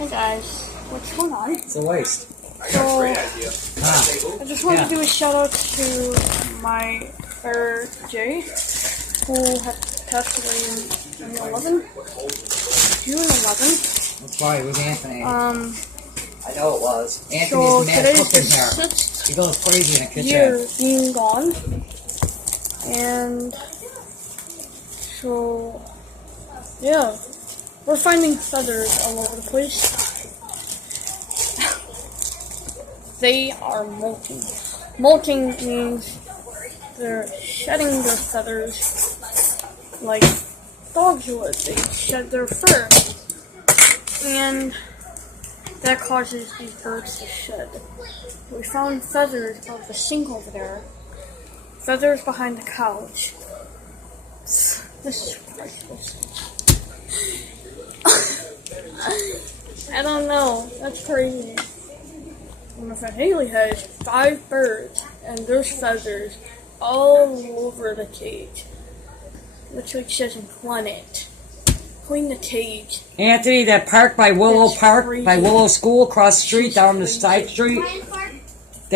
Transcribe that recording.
Hey guys, what's going on? It's a waste. So, I just want to do a shout out to my friend Jay, who had passed away in June 11th. That's right, it was Anthony. I know it was. Anthony's so the man today's cooking the here. 6th He goes crazy in the kitchen. year being gone, and so yeah, we're finding feathers all over the place. They are molting. Molting means they're shedding their feathers like dogs would. They shed their fur. And that causes these birds to shed. We found feathers above the sink over there. Feathers behind the couch. This is priceless. I don't know. That's crazy. My friend Haley has 5 birds, and there's feathers all over the cage. Looks like she doesn't want it. Clean the cage. Anthony, that park by Willow That's Park, crazy. by Willow School, across the street, down the side street.